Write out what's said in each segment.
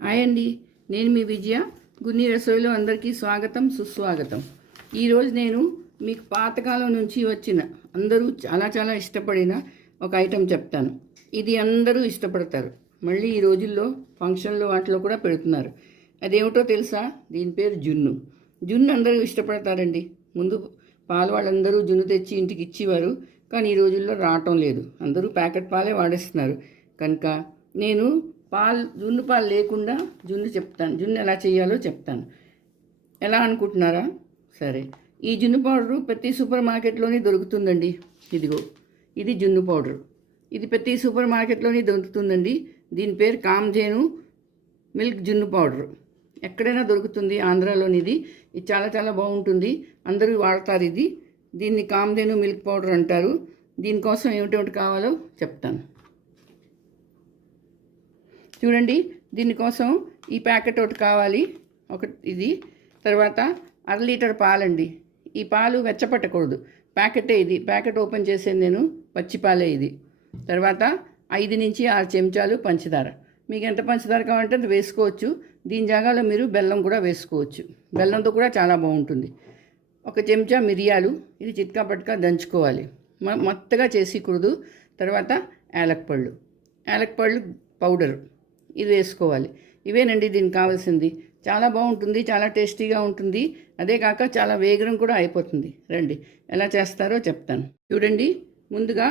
Hi అండి, నేను మీ విజయ. గున్ని రసోయిలో అందరికీ స్వాగతం, సుస్వాగతం. ఈరోజు నేను మీకు పాతకాలం నుంచి వచ్చిన అందరూ చాలా ఇష్టపడిన ఒక ఐటెం చెప్తాను. ఇది అందరూ ఇష్టపడతారు. మళ్ళీ ఈ రోజుల్లో ఫంక్షన్లో వాటిలో కూడా పెడుతున్నారు. అదేమిటో తెలుసా? దీని పేరు జున్ను. జున్ను అందరూ ఇష్టపడతారండి. ముందు పాలు వాళ్ళందరూ జున్ను తెచ్చి ఇంటికి ఇచ్చేవారు, కానీ ఈ రోజుల్లో రావటం లేదు. అందరూ ప్యాకెట్ పాలే వాడేస్తున్నారు. కనుక నేను జున్ను పాలు లేకుండా జున్ను ఎలా చేయాలో చెప్తాను. ఎలా అనుకుంటున్నారా? సరే, ఈ జున్ను పౌడరు ప్రతి సూపర్ మార్కెట్లోనే దొరుకుతుందండి. ఇది జున్ను పౌడరు. ఇది ప్రతి సూపర్ మార్కెట్లోనే దొరుకుతుందండి. దీని పేరు కామ్ధేను మిల్క్ జున్ను పౌడరు. ఎక్కడైనా దొరుకుతుంది, ఆంధ్రాలోని. ఇది చాలా బాగుంటుంది. అందరూ వాడతారు. దీన్ని కామ్ధేను మిల్క్ పౌడర్ అంటారు. దీనికోసం ఏమిటి కావాలో చెప్తాను. చూడండి, దీనికోసం ఈ ప్యాకెట్ ఒకటి కావాలి. ఇది తర్వాత 1/2 లీటర్ పాలండి. ఈ పాలు వెచ్చపట్టకూడదు. ప్యాకెట్ ఓపెన్ చేసేది నేను. పచ్చి పాలే ఇది. తర్వాత 5 నుంచి 6 చెంచాలు పంచదార. మీకు ఎంత పంచదార కావాలంటే అది వేసుకోవచ్చు. దీని జాగాలో మీరు బెల్లం కూడా వేసుకోవచ్చు. బెల్లంతో కూడా చాలా బాగుంటుంది. 1 చెంచా మిరియాలు. ఇది చిట్కా పట్కా దంచుకోవాలి. మొత్తగా చేసికూడదు. తర్వాత యాలక్ పళ్ళు పౌడరు ఇది వేసుకోవాలి. ఇవేనండి దీనికి కావాల్సింది. చాలా బాగుంటుంది, చాలా టేస్టీగా ఉంటుంది. అదే కాక చాలా వేగం కూడా అయిపోతుంది. రండి ఎలా చేస్తారో చెప్తాను. చూడండి, ముందుగా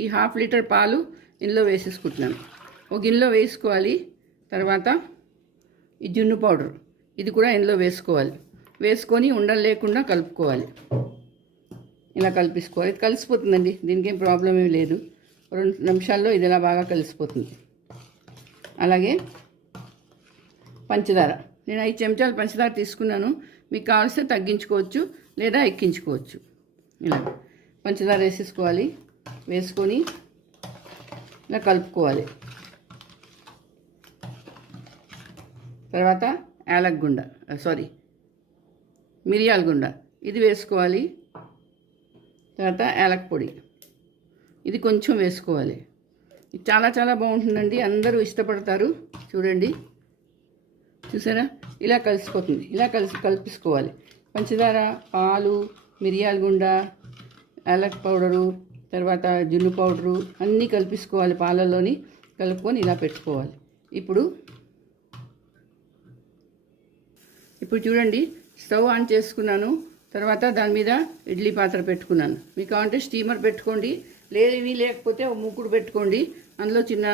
ఈ 1/2 లీటర్ పాలు ఇందులో వేసేసుకుంటున్నాను. ఒక గిన్నెలో వేసుకోవాలి. తర్వాత ఈ జున్ను పౌడర్ ఇది కూడా ఇందులో వేసుకోవాలి. వేసుకొని ఉండలు లేకుండా కలుపుకోవాలి. ఇలా కలిపేసుకోవాలి. ఇది కలిసిపోతుందండి, దీనికి ఏం ప్రాబ్లం ఏమి లేదు. 2 నిమిషాల్లో ఇది ఇలా బాగా కలిసిపోతుంది. అలాగే పంచదార. నేను 5 చెంచాలు పంచదార తీసుకున్నాను. మీకు కావాల్సితే తగ్గించుకోవచ్చు లేదా ఎక్కించుకోవచ్చు. ఇలా పంచదార వేసేసుకోవాలి. వేసుకొని ఇలా కలుపుకోవాలి. తర్వాత మిరియాల గుండ ఇది వేసుకోవాలి. తర్వాత యాలక్ పొడి ఇది కొంచెం వేసుకోవాలి. ఇది చాలా బాగుంటుందండి. అందరూ ఇష్టపడతారు. చూడండి, చూసారా? ఇలా కలిసిపోతుంది. ఇలా కలిపేసుకోవాలి. పంచదార, పాలు, మిరియాల గుండ, యాలక్ పౌడరు, తర్వాత జున్ను పౌడరు అన్నీ కలిపేసుకోవాలి. పాలల్లోని కలుపుకొని ఇలా పెట్టుకోవాలి. ఇప్పుడు చూడండి, స్టవ్ ఆన్ చేసుకున్నాను. తర్వాత దాని మీద ఇడ్లీ పాత్ర పెట్టుకున్నాను. మీకు కావాలంటే స్టీమర్ పెట్టుకోండి, లేకపోతే ఒక మూకుడు పెట్టుకోండి. అందులో చిన్న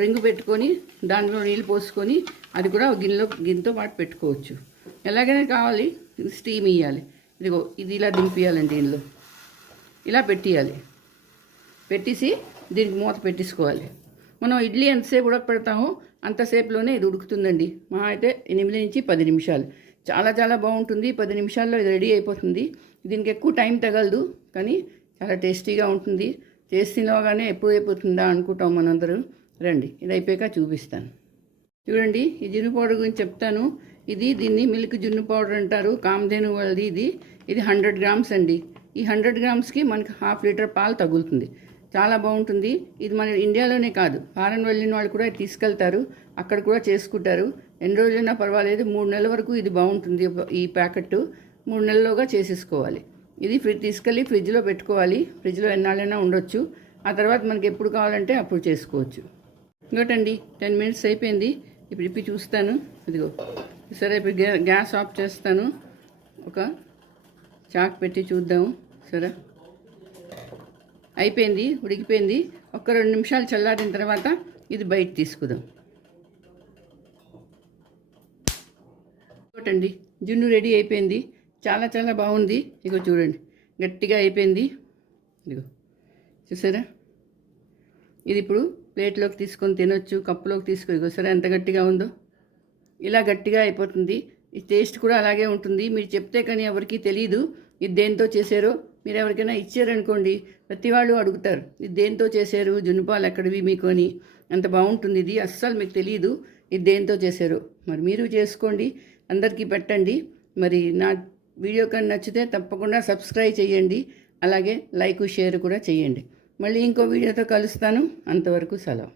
రింగు పెట్టుకొని దాంట్లో నీళ్ళు పోసుకొని అది కూడా గిన్నెతో పాటు పెట్టుకోవచ్చు. ఎలాగైనా కావాలి. స్టీమ్ ఇవ్వాలి. ఇది ఇలా దింపియాలండి. ఇందులో ఇలా పెట్టేసి దీనికి మూత పెట్టేసుకోవాలి. మనం ఇడ్లీ ఎంతసేపు ఉడకపెడతామో అంతసేపులోనే ఇది ఉడుకుతుందండి. మా అయితే 8 నుంచి 10 నిమిషాలు. చాలా బాగుంటుంది. 10 నిమిషాల్లో ఇది రెడీ అయిపోతుంది. దీనికి ఎక్కువ టైం తగలదు, కానీ చాలా టేస్టీగా ఉంటుంది. చేసినగానే ఎప్పుడు అయిపోతుందా అనుకుంటాం మనందరూ. రండి, ఇది అయిపోయాక చూపిస్తాను. చూడండి, ఈ జున్ను పౌడర్ గురించి చెప్తాను. దీన్ని మిల్క్ జున్ను పౌడర్ అంటారు. కామ్ధేను వాళ్ళది. ఇది 100 గ్రామ్స్ అండి. ఈ 100 గ్రామ్స్కి మనకి 1/2 లీటర్ పాలు తగులుతుంది. చాలా బాగుంటుంది. ఇది మన ఇండియాలోనే కాదు, ఫారెన్ వెళ్ళిన వాళ్ళు కూడా తీసుకెళ్తారు. అక్కడ కూడా చేసుకుంటారు. ఎన్ని రోజులైనా పర్వాలేదు. 3 నెలల వరకు ఇది బాగుంటుంది. ఈ ప్యాకెట్ 3 నెలల్లోగా చేసేసుకోవాలి. ఇది తీసుకెళ్ళి ఫ్రిడ్జ్లో పెట్టుకోవాలి. ఫ్రిడ్జ్లో ఎన్నాళ్ళైనా ఉండొచ్చు. ఆ తర్వాత మనకి ఎప్పుడు కావాలంటే అప్పుడు చేసుకోవచ్చు. ఇంకోటండి, 10 మినిట్స్ అయిపోయింది. ఇప్పుడు చూస్తాను. సరే, ఇప్పుడు గ్యాస్ ఆఫ్ చేస్తాను. ఒక చాక్ పెట్టి చూద్దాము. సరే, అయిపోయింది, ఉడికిపోయింది. 1-2 నిమిషాలు చల్లారిన తర్వాత ఇది బయట తీసుకుందాం. ఇంకోటండి, జున్ను రెడీ అయిపోయింది. చాలా బాగుంది. చూడండి, గట్టిగా అయిపోయింది. చూసారా? ఇది ఇప్పుడు ప్లేట్లోకి తీసుకొని తినొచ్చు, కప్పులోకి తీసుకొని. సరే, ఎంత గట్టిగా ఉందో. ఇలా గట్టిగా అయిపోతుంది. ఈ టేస్ట్ కూడా అలాగే ఉంటుంది. మీరు చెప్తే కానీ ఎవరికి తెలియదు ఇది దేంతో చేశారో. మీరు ఎవరికైనా ఇచ్చారనుకోండి, ప్రతి వాళ్ళు అడుగుతారు, ఇది దేంతో చేశారు, జున్నుపాలు ఎక్కడివి మీకు అని. అంత బాగుంటుంది ఇది. అస్సలు మీకు తెలియదు ఇది దేంతో చేశారో. మరి మీరు చేసుకోండి, అందరికీ పెట్టండి. మరి నా వీడియో కానీ నచ్చితే తప్పకుండా సబ్స్క్రైబ్ చేయండి. అలాగే లైక్, షేర్ కూడా చేయండి. మళ్ళీ ఇంకో వీడియోతో కలుస్తాను. అంతవరకు సెలవు.